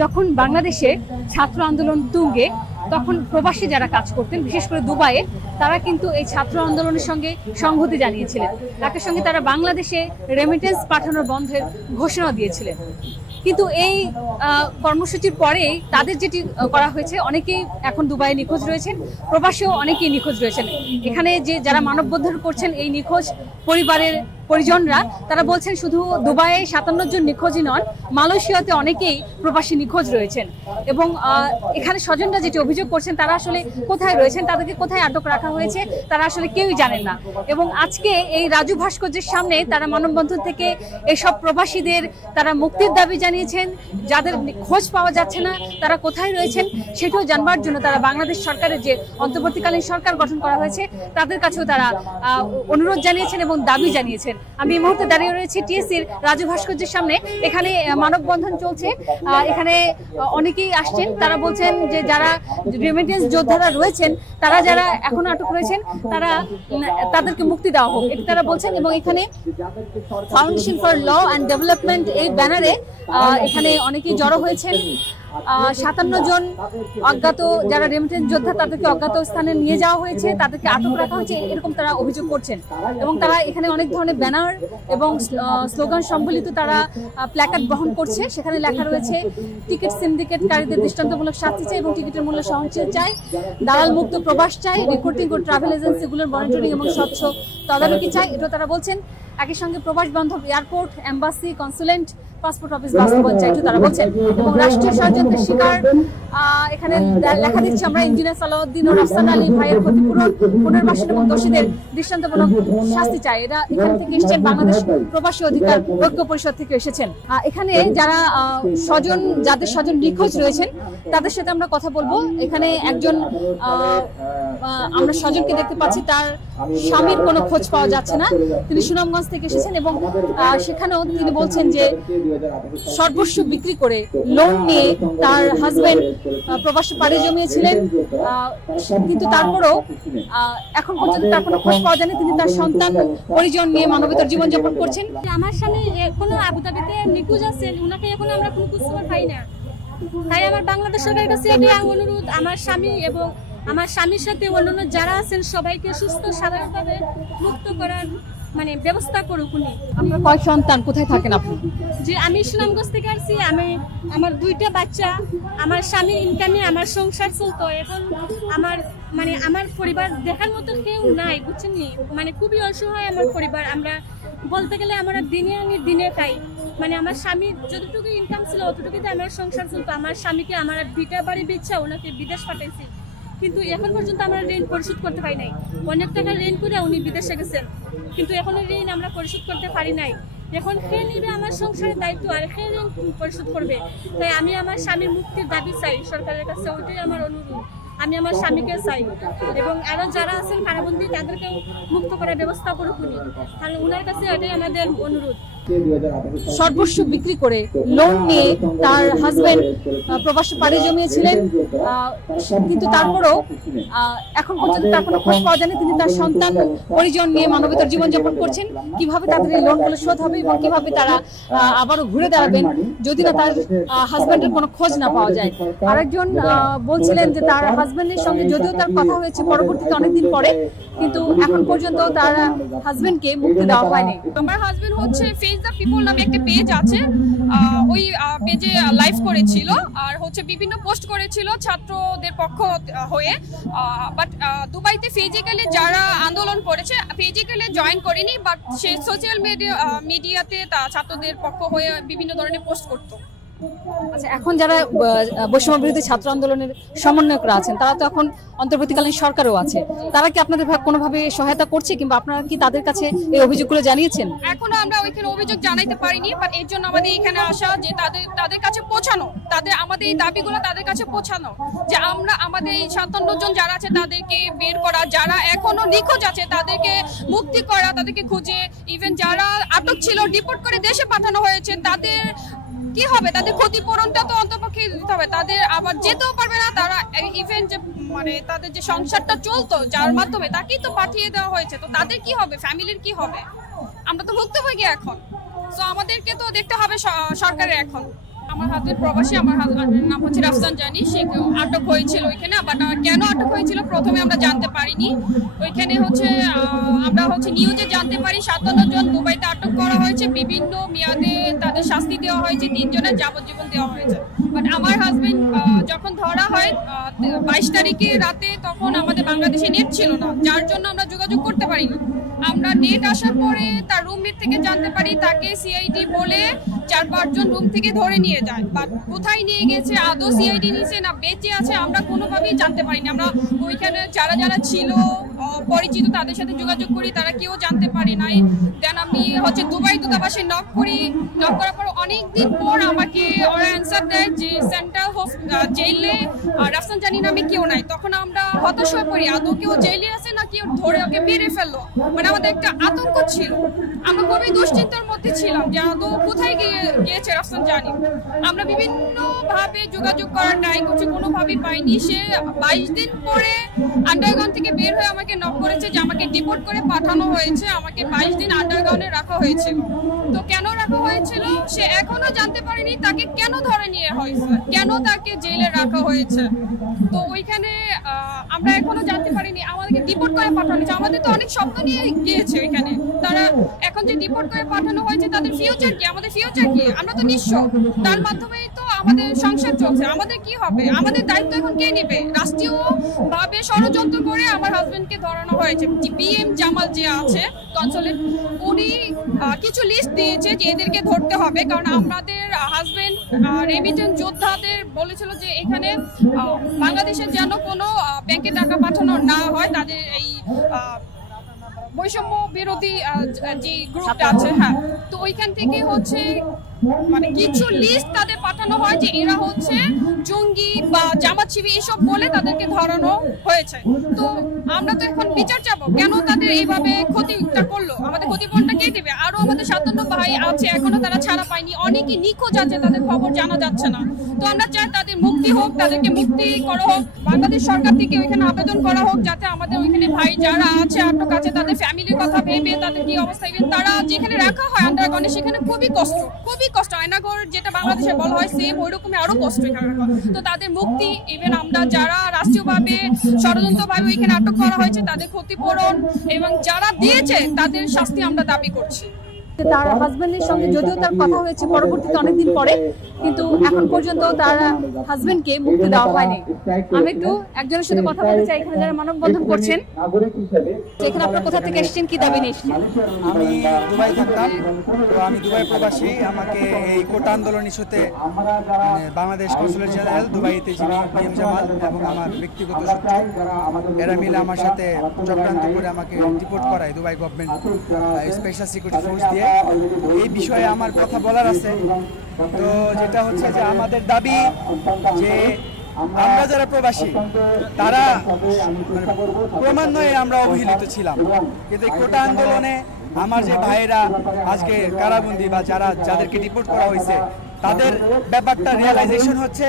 যখন বাংলাদেশে ছাত্র আন্দোলন তুঙ্গে তখন প্রবাসী যারা কাজ করতেন বিশেষ করে দুবাইয়ে তারা কিন্তু এই ছাত্র আন্দোলনের সঙ্গে সংহতি জানিয়েছিলেন। একই সঙ্গে তারা বাংলাদেশে রেমিটেন্স পাঠানোর বন্ধের ঘোষণা দিয়েছিলেন। কিন্তু এই কর্মসূচির পরেই তাদের যেটি করা হয়েছে, অনেকেই এখন দুবাইয়ে নিখোঁজ রয়েছেন, প্রবাসীও অনেকেই নিখোঁজ রয়েছেন। এখানে যে যারা মানববন্ধন করছেন এই নিখোঁজ পরিবারের পরিজনরা, তারা বলছেন শুধু দুবাইয়ে 57 জন নিখোঁজই নন, মালয়েশিয়াতে অনেকেই প্রবাসী নিখোঁজ রয়েছেন। এবং এখানে স্বজনরা যেটি অভিযোগ করছেন তারা আসলে কোথায় রয়েছেন, তাদেরকে কোথায় আটক রাখা হয়েছে তারা আসলে কেউই জানেন না। এবং আজকে এই রাজু ভাস্কর্যের সামনে তারা মানববন্ধন থেকে এসব প্রবাসীদের তারা মুক্তির দাবি জানিয়েছেন। যাদের খোঁজ পাওয়া যাচ্ছে না তারা কোথায় রয়েছেন সেটাও জানবার জন্য তারা বাংলাদেশ সরকারের যে অন্তর্বর্তীকালীন সরকার গঠন করা হয়েছে তাদের কাছেও তারা অনুরোধ জানিয়েছেন এবং দাবি জানিয়েছেন। আমি এই মুহূর্তে দাঁড়িয়ে রয়েছি টিএসসির রাজু ভাস্কর্যের সামনে। এখানে মানববন্ধন চলছে, এখানে অনেকেই আসছেন। তারা বলছেন যে যারা রেমিটেন্স যোদ্ধারা রয়েছেন তারা যারা এখন আটক রয়েছেন তাদেরকে মুক্তি দেওয়া হোক, এটা তারা বলছেন। এবং এখানে foundation for law and development এই ব্যানারে এখানে অনেকেই জড়ো হয়েছেন। 57 জন অজ্ঞাত যারা রেমিটেন্স যোদ্ধা তাদেরকে অজ্ঞাত স্থানে নিয়ে যাওয়া হয়েছে, তাদেরকে আটক রাখা হয়েছে, এরকম তারা অভিযোগ করছেন। এবং তারা এখানে অনেক ধরনের ব্যানার এবং স্লোগান সম্বলিত তারা প্ল্যাকার্ড বহন করছে। সেখানে লেখা রয়েছে টিকিট সিন্ডিকেটকারীদের দৃষ্টান্তমূলক শাস্তি চাই এবং টিকিটের মূল্য সহনশীল চাই, দালাল মুক্ত প্রবাস চাই, রিক্রুটিং ও ট্রাভেল এজেন্সিগুলোর মনিটরিং এবং স্বচ্ছ তদারকি চাই, এটা তারা বলছেন। একই সঙ্গে প্রবাস বান্ধব এয়ারপোর্ট, এম্বাসি, কনসুলেন্ট, পাসপোর্ট অফিস বাস্তবায়ন চাই, তারা বলছেন। এবং রাষ্ট্রীয় ষড়যন্ত্রের শিকার এখানে লেখা দিচ্ছি আমরা ইঞ্জিনিয়ার সালাউদ্দিন ও রাফসান আলী ভাইয়ের ক্ষতিপূরণ, পুনর্বাসন এবং দোষীদের দৃষ্টান্তমূলক শাস্তি চাই। এরা এখান থেকে এসেছেন, বাংলাদেশ প্রবাসী অধিকার ঐক্য পরিষদ থেকে এসেছেন। এখানে যারা যাদের স্বজন নিখোঁজ রয়েছেন তাদের সাথে আমরা কথা বলবো। এখানে একজন আমরা স্বজনকে দেখতে পাচ্ছি, তার স্বামীর কোনো খোঁজ পাওয়া যাচ্ছে না। তিনি সুনামগঞ্জ থেকে এসেছেন এবং সেখানেও তিনি বলছেন যে সর্বস্ব বিক্রি করে লোন নিয়ে তার হাজবেন্ড প্রবাসে পাড়ি জমিয়েছিলেন, কিন্তু তারপরও এখন পর্যন্ত তার কোনো খোঁজ পাওয়া যায়নি। তিনি তার সন্তান পরিজন নিয়ে মানবেতর জীবনযাপন করছেন। আমার স্বামী এখনো আবুধাবিতে নিখোঁজ আছেন, ওনাকে এখন আমরা কোনো খোঁজ পাই না। তাই আমার বাংলাদেশ সরকারের কাছে এটাই অনুরোধ, আমার স্বামী এবং আমার স্বামীর সাথে অন্যান্য যারা আছেন সবাইকে সুস্থ সাধারণভাবে মুক্ত করার ব্যবস্থা করুক উনি। আপনার কয় সন্তান, কোথায় থাকেন আপনি? যে আমি সুনামগঞ্জ থেকে আসছি, আমার 2টা বাচ্চা, আমার স্বামীর ইনকামে আমার সংসার চলতো। এখন আমার পরিবার দেখার মতো কেউ নাই, বুঝছেন? খুবই অসহায় আমার পরিবার। আমরা বলতে গেলে আমরা দিনে আনি দিনে খাই। আমার স্বামীর যতটুকু ইনকাম ছিল অতটুকুতে আমার সংসার চলতো। আমার স্বামীকে আমার 2টা বাড়ি বেচা ওনাকে বিদেশ পাঠাইছি, কিন্তু এখন পর্যন্ত আমরা ঋণ পরিশোধ করতে পারি নাই। অনেক টাকা ঋণ করে উনি বিদেশে গেছেন, কিন্তু এখনো ঋণ আমরা পরিশোধ করতে পারি নাই। এখন কে নিবে আমার সংসারের দায়িত্ব আর কে ঋণ পরিশোধ করবে? তাই আমি আমার স্বামীর মুক্তির দাবি চাই সরকারের কাছে, ওইটাই আমার অনুরোধ। আমি আমার স্বামীকে চাই এবং আরো যারা আছেন কারাবন্দী তাদেরকেও মুক্ত করার ব্যবস্থা করুক উনি, তাহলে উনার কাছে এটাই আমাদের অনুরোধ। সর্বস্ব বিক্রি করে লোন নিয়ে তার হাজবেন্ড প্রবাসে পাড়ি জমিয়েছিলেন, কিন্তু তারপরও এখন পর্যন্ত তার কোনো খোঁজ পাওয়া যায়নি। তিনি তার সন্তান পরিজন নিয়ে মানবেতর জীবনযাপন করছেন। কিভাবে তাদের এই লোনগুলো শোধ হবে এবং কিভাবে তারা আবারও ঘুরে দাঁড়াবেন যদি না তার হাজবেন্ডের কোনো খোঁজ না পাওয়া যায়। আরেকজন বলছিলেন যে তার হাজবেন্ডের সঙ্গে যদিও তার কথা হয়েছে পরবর্তীতে অনেকদিন পরে, কিন্তু এখন পর্যন্ত তার হাজবেন্ডকে মুক্তি দেওয়া হয়নি। আমার হাজবেন্ড হচ্ছে ফেস দ্য পিপল নামে একটা পেজ আছে, ওই পেজে লাইভ করেছিল আর বিভিন্ন পোস্ট করেছিল ছাত্রদের পক্ষ হয়ে। বাট দুবাইতে ফিজিক্যালি যারা আন্দোলন করেছে ফিজিক্যালি জয়েন করেনি, বাট সে সোশ্যাল মিডিয়াতে ছাত্রদের পক্ষ হয়ে বিভিন্ন ধরনের পোস্ট করতো। আচ্ছা, এখন যারা বৈষম্য বিরোধী ছাত্র আন্দোলনের সমন্বয়করা আছেন তারা তো এখন অন্তর্বর্তীকালীন সরকারও আছে, তারা কি আপনাদের কোনোভাবে সহায়তা করছে কিংবা আপনারা কি তাদের কাছে এই অভিযোগগুলো জানিয়েছেন? এখনো আমরা ওইখানে অভিযোগ জানাইতে পারিনি, বাট এর জন্য আমাদের এখানে আসা যে তাদের কাছে পৌঁছানো, আমাদের এই দাবিগুলো তাদের কাছে পৌঁছানো, যে আমরা আমাদের এই 57 জন যারা আছে তাদেরকে বের করা, যারা এখনো নিখোঁজ আছে তাদেরকে মুক্তি করা, তাদেরকে খুঁজে ইভেন যারা আটক ছিল ডিপোর্ট করে দেশে পাঠানো হয়েছে তাদের কি হবে, তাদের ক্ষতিপূরণটা তো অন্তপক্ষে দিতে হবে। তাদের আবার যেতেও পারবে না, তারা ইভেন যে তাদের যে সংসারটা চলতো যার মাধ্যমে তাকেই তো পাঠিয়ে দেওয়া হয়েছে, তো তাদের কি হবে, ফ্যামিলির কি হবে? আমরা তো ভুক্তভোগী এখন, তো আমাদেরকে তো দেখতে হবে সরকারের এখন। আমার হাজবেন্ড প্রবাসী, আমার হাজবেন্ডের নাম হচ্ছে রাফসান জানি। সে আটক হয়েছিল ওইখানে, বাট কেন আটক হয়েছিল প্রথমে আমরা জানতে পারিনি। ওইখানে হচ্ছে আমরা নিউজে জানতে পারি 57 জন দুবাইতে আটক করা হয়েছে, বিভিন্ন মেয়াদে তাদের শাস্তি দেওয়া হয়েছে, 3 জনের যাবজ্জীবন দেওয়া হয়েছে। বাট আমার হাজবেন্ড যখন ধরা হয় 22 তারিখে রাতে, তখন আমাদের বাংলাদেশে নেট ছিল না, যার জন্য আমরা যোগাযোগ করতে পারিনি। আমরা নেট আসার পরে তার রুমমেট থেকে জানতে পারি তাকে সিআইডি বলে 4-5 জন রুম থেকে ধরে নিয়ে যায়। বাট কোথায় নিয়ে গেছে, আদৌ সিআইডি নিয়েছে না বেঁচে আছে, আমরা কোনোভাবেই জানতে পারিনি। আমরা ওইখানে যারা যারা ছিল পরিচিত তাদের সাথে যোগাযোগ করি, তারা কেউ জানতে পারি নাই। দেন আমি দুবাই দূতাবাসে নক করি, নক করার পর অনেকদিন পর আমাকে ওরা অ্যান্সার দেয় যে সেন্ট্রাল জেলে রাফসান জানি নামে কেউ নাই। তখন আমরা হতাশ হয়ে পড়ি, আদৌ কেউ জেলে আছে না কেউ ধরে ওকে মেরে ফেললো। মানে আমাদের একটা আতঙ্ক ছিল, আমরা খুবই দুশ্চিন্তার মধ্যে ছিলাম যে আদৌ কোথায় গিয়েছে রাফসান জানি। আমরা বিভিন্ন ভাবে যোগাযোগ করার ট্রাই করছি, কোনোভাবেই পাইনি। সে 22 দিন পরে আন্ডারগ্রাউন্ড থেকে বের হয়ে আমাকে নক করেছে যে আমাকে ডিপোর্ট করে পাঠানো হয়েছে, আমাকে 22 দিন আন্ডারগ্রাউন্ডে রাখা হয়েছিল। তো কেন রাখা হয়েছিল সে এখনো জানতে পারেনি, তাকে কেন ধরে নিয়ে হয়েছে, কেন তাকে জেলে রাখা হয়েছে। তো ওইখানে আমরা এখনো জানতে পারিনি, আমাদেরকে ডিপোর্ট করে পাঠানো হয়েছে। আমাদের তো অনেক স্বপ্ন নিয়ে গিয়েছে ওইখানে, তারা এখন যে ডিপোর্ট করে পাঠানো হয়েছে তাদের ফিউচার কি, আমাদের ফিউচার কি, আমরা তো নিঃস্ব, তার মাধ্যমেই তো আমাদের সংসার চলছে, আমাদের কি হবে, আমাদের দায়িত্ব এখন কে নেবে। রাষ্ট্রীয় ভাবে ষড়যন্ত্র করে আমার হাজবেন্ডকে ধরানো হয়েছে। বিএম জামাল যে আছে কনসুলেট, উনি কিছু লিস্ট দিয়েছে যে এদেরকে ধরতে হবে, কারণ আমাদের হাজবেন্ড রেমিটেন্স যোদ্ধাদের বলেছিল যে এখানে বাংলাদেশের যেন কোনো ব্যাংকে টাকা পাঠানো না হয়, তাদের এই বৈষম্য বিরোধী যে গ্রুপটা আছে, হ্যাঁ, তো ওইখান থেকে মানে কিছু লিস্ট তাদের পাঠানো হয় যে এরা জঙ্গি বা জামাত শিবির এসব বলে তাদেরকে ধরানো হয়েছে। তো আমরা তো এখন বিচার চাবো, কেন তাদের এইভাবে ক্ষতিটা করলো, আমাদের ক্ষতিপূরণটা কে দিবে। আরো আমাদের 57 ভাই আছে এখনো তারা ছাড়া পায়নি, অনেকে নিখোঁজ আছে, তাদের খবর জানা যাচ্ছে না। তো আমরা চাই তাদের মুক্তি হোক, তাদেরকে মুক্তি করা হোক, বাংলাদেশ সরকার থেকে ওইখানে আবেদন করা হোক যাতে আমাদের ওইখানে ভাই যারা আছে আটক আছে তাদের ফ্যামিলির কথা ভেবে তাদের কি অবস্থা, তারা যেখানে রাখা হয় আন্ডারগ্রাউন্ডে সেখানে খুবই কষ্ট, আয়নাঘর যেটা বাংলাদেশে বলা হয় সেম ওই রকমই আরো কষ্ট এখানে। তো তাদের মুক্তি, ইভেন আমরা যারা রাষ্ট্রীয়ভাবে ষড়যন্ত্রভাবে ওইখানে আটক করা হয়েছে তাদের ক্ষতিপূরণ এবং যারা দিয়েছে তাদের শাস্তি আমরা দাবি করছি। তার হাজবেন্ডের সঙ্গে যদিও তার কথা হয়েছে পরবর্তীতে অনেকদিন পরে, কিন্তু এখন পর্যন্ত তার হাজবেন্ডকে মুক্তি দেওয়া হয়নি। আমি একটু একজনের সাথে কথা বলতে চাই, এখানে যারা মানববন্ধন করছেন, এখানে আপনার কোথা থেকে এসেছেন, কি দাবি নিয়ে এসেছেন? আমি দুবাই থাকতাম, তো আমি দুবাই প্রবাসী। আমাকে এই কোটা আন্দোলন ইস্যুতে বাংলাদেশ কনসুলেট জেনারেল দুবাইতে যিনি বিএম জামাল এবং আমার ব্যক্তিগত শত্রু, এরা মিলে আমার সাথে চক্রান্ত করে আমাকে ডিপোর্ট করায় Dubai government special security force দিয়ে। এই বিষয়ে আমার কথা বলার আছে। তো যেটা হচ্ছে যে আমাদের দাবি যে আমরা যারা প্রবাসী তারা ক্রমান্বয়ে আমরা অবহেলিত ছিলাম, কিন্তু এই কোটা আন্দোলনে আমার যে ভাইয়েরা আজকে কারাবন্দী বা যাদেরকে ডিপোর্ট করা হয়েছে তাদের ব্যাপারটা রিয়েলাইজেশন হচ্ছে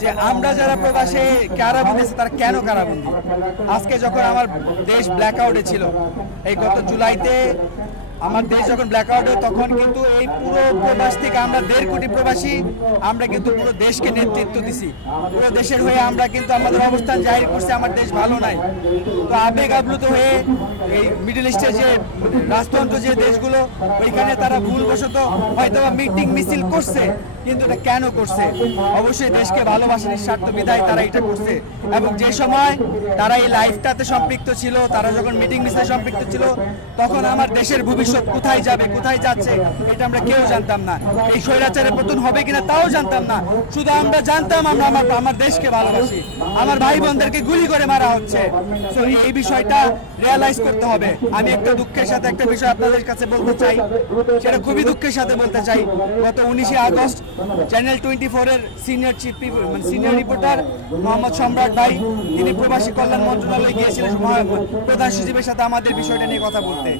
যে আমরা যারা প্রবাসে কারাবন্দী তারা কেন কারাবন্দী। আজকে যখন আমার দেশ ব্ল্যাক আউটে ছিল, এই গত জুলাইতে আমার দেশ যখন ব্ল্যাকআউট হয় তখন কিন্তু এই পুরো প্রবাস থেকে আমরা 1.5 কোটি প্রবাসী আমরা কিন্তু পুরো দেশকে নেতৃত্ব দিছি, পুরো দেশের হয়ে আমরা কিন্তু আমাদের অবস্থান জাহির করছি আমার দেশ ভালো নাই। তো আবেগ আপ্লুত হয়ে এই মিডল ইস্টের যে রাজতন্ত্র যে দেশগুলো ওইখানে তারা ভুলবশত হয়তো মিটিং মিছিল করছে, কিন্তু এটা কেন করছে? অবশ্যই দেশকে ভালোবাসার স্বার্থ বিধায় তারা এটা করছে। এবং যে সময় তারা এই লাইফটাতে সম্পৃক্ত ছিল, তারা যখন মিটিং মিছিলে সম্পৃক্ত ছিল, তখন আমার দেশের ভবিষ্যৎ কোথায় যাবে কোথায় যাচ্ছে এটা আমরা কেউ জানতাম না। এই স্বৈরাচারের পতন হবে কিনা তাও জানতাম না। শুধু আমরা জানতাম আমরা আমার দেশকে ভালোবাসি, আমার ভাই বোনদেরকে গুলি করে মারা হচ্ছে। তো এই বিষয়টা রিয়ালাইজ করতে হবে। আমি একটা দুঃখের সাথে একটা বিষয় আপনাদের কাছে বলতে চাই, সেটা খুবই দুঃখের সাথে বলতে চাই। গত 19 আগস্ট চ্যানেল 24 এর সিনিয়র রিপোর্টার মোহাম্মদ সম্রাট ভাই, তিনি প্রবাসী কল্যাণ মন্ত্রণালয়ে গিয়েছিলেন প্রধান সচিবের সাথে আমাদের বিষয়টা নিয়ে কথা বলতে।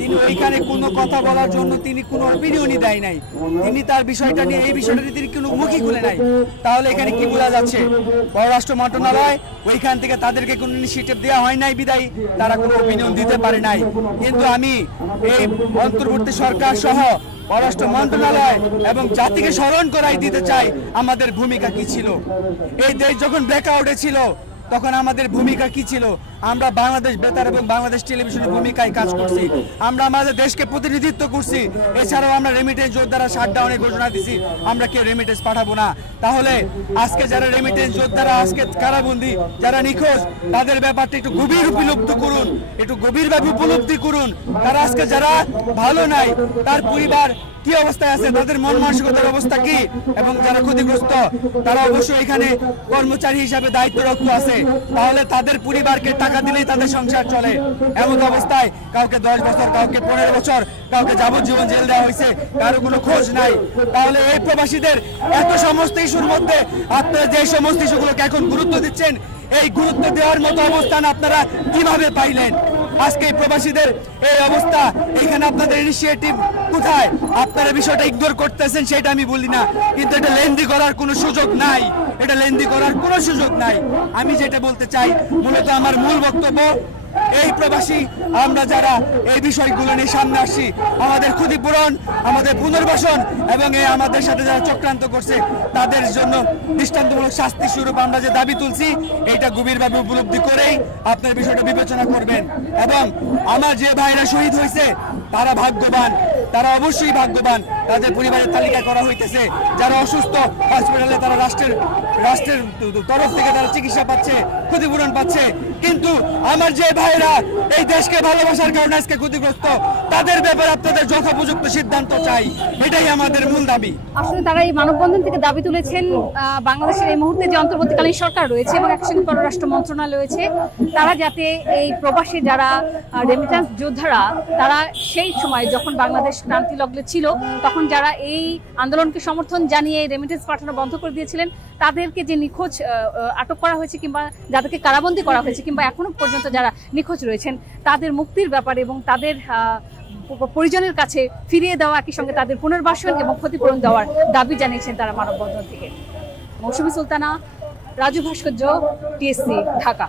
তিনি ওইখানে কোনো কথা বলার জন্য তিনি কোনো অপিনিয়নই দেয় নাই, তিনি তার বিষয়টা নিয়ে এই বিষয়টা নিয়ে তিনি কোনো মুখই খুলে নাই। তাহলে এখানে কি বোঝা যাচ্ছে? পররাষ্ট্র মন্ত্রণালয় ওইখান থেকে তাদেরকে কোনো ইনিশিয়েটিভ দেওয়া হয় নাই বিদায়ী তারা কোনো অপিনিয়ন দিতে পারে নাই। কিন্তু আমি এই অন্তর্বর্তী সরকার সহ পররাষ্ট্র মন্ত্রণালয় এবং জাতিকে স্মরণ করাই দিতে চাই আমাদের ভূমিকা কি ছিল। এই দেশ যখন ব্ল্যাকআউটে ছিল তখন আমাদের ভূমিকা কি ছিল? আমরা বাংলাদেশ বেতার এবং বাংলাদেশ টেলিভিশনের ভূমিকায় কাজ করছি, আমরা আমাদের দেশকে প্রতিনিধিত্ব করছি। এছাড়াও আমরা রেমিটেন্স যোদ্ধারা শাটডাউনের ঘোষণা দিছি, আমরা কেউ রেমিটেন্স পাঠাবো না। তাহলে আজকে যারা রেমিটেন্স যোদ্ধারা আজকে কারাবন্দী, যারা নিখোঁজ, তাদের ব্যাপারটা একটু গভীর উপলব্ধি করুন, একটু গভীরভাবে উপলব্ধি করুন। তারা আজকে যারা ভালো নাই, তার পরিবার কি অবস্থায় আছে, তাদের মন মানসিকতার অবস্থা কি, এবং যারা ক্ষতিগ্রস্ত তারা অবশ্যই এখানে কর্মচারী হিসাবে দায়িত্বরত আছে। তাহলে তাদের পরিবারকে টাকা দিলেই তাদের সংসার চলে। এমন অবস্থায় কাউকে 10 বছর, কাউকে 15 বছর, কাউকে যাবজ্জীবন জেল দেওয়া হয়েছে, কারো কোনো খোঁজ নাই। তাহলে এই প্রবাসীদের এত সমস্ত ইস্যুর মধ্যে আপনারা যে সমস্ত ইস্যুগুলোকে এখন গুরুত্ব দিচ্ছেন, এই গুরুত্ব দেওয়ার মতো অবস্থান আপনারা কিভাবে পাইলেন? আজকে প্রবাসীদের এই অবস্থা, এখানে আপনাদের ইনিশিয়েটিভ কোথায়? আপনারা বিষয়টা ইগনোর করতেছেন সেটা আমি বলি না, কিন্তু এটা লেন্দি করার কোনো সুযোগ নাই, এটা লেন্দি করার কোনো সুযোগ নাই। আমি যেটা বলতে চাই, মূলত আমার মূল বক্তব্য, এই প্রবাসী আমরা যারা এই বিষয়গুলো নিয়ে সামনে আসছি, আমাদের ক্ষতিপূরণ, আমাদের পুনর্বাসন এবং এই আমাদের সাথে যারা চক্রান্ত করছে তাদের জন্য দৃষ্টান্তমূলক শাস্তি স্বরূপ আমরা যে দাবি তুলছি, এইটা গভীরভাবে উপলব্ধি করেই আপনার বিষয়টা বিবেচনা করবেন। এবং আমার যে ভাইরা শহীদ হয়েছে তারা ভাগ্যবান, তারা অবশ্যই ভাগ্যবান, তাদের পরিবারের তালিকা করা হইতেছে। যারা অসুস্থ হসপিটালে তারা রাষ্ট্রের তরফ থেকে তারা চিকিৎসা পাচ্ছে, ক্ষতিপূরণ পাচ্ছে। কিন্তু আমার যে ভাইরা এই দেশকে ভালোবাসার কারণে আজকে ক্ষতিগ্রস্ত, তাদের ব্যাপারে আপনাদের যথোপযুক্ত সিদ্ধান্ত চাই, এটাই আমাদের মূল দাবি। আসলে তারা এই মানববন্ধন থেকে দাবি তুলেছেন বাংলাদেশের এই মুহূর্তে যে অন্তর্বর্তীকালীন সরকার রয়েছে এবং একসঙ্গে পররাষ্ট্র মন্ত্রণালয় রয়েছে, তারা যাতে এই প্রবাসী যারা রেমিটেন্স যোদ্ধারা, তারা সেই সময় যখন বাংলাদেশ ক্রান্তি লগ্নে ছিল তখন যারা এই আন্দোলনকে সমর্থন জানিয়ে রেমিটেন্স পাঠানো বন্ধ করে দিয়েছিলেন, তাদেরকে যে নিখোঁজ আটক করা হয়েছে কিংবা যাদেরকে কারাবন্দী করা হয়েছে কিংবা এখনো পর্যন্ত যারা নিখোঁজ রয়েছেন, তাদের মুক্তির ব্যাপারে এবং তাদের পরিজনের কাছে ফিরিয়ে দেওয়া, একই সঙ্গে তাদের পুনর্বাসন এবং ক্ষতিপূরণ দেওয়ার দাবি জানিয়েছেন তারা মানববন্ধন থেকে। মৌসুমী সুলতানা, রাজু ভাস্কর্য, টিএসসি, ঢাকা।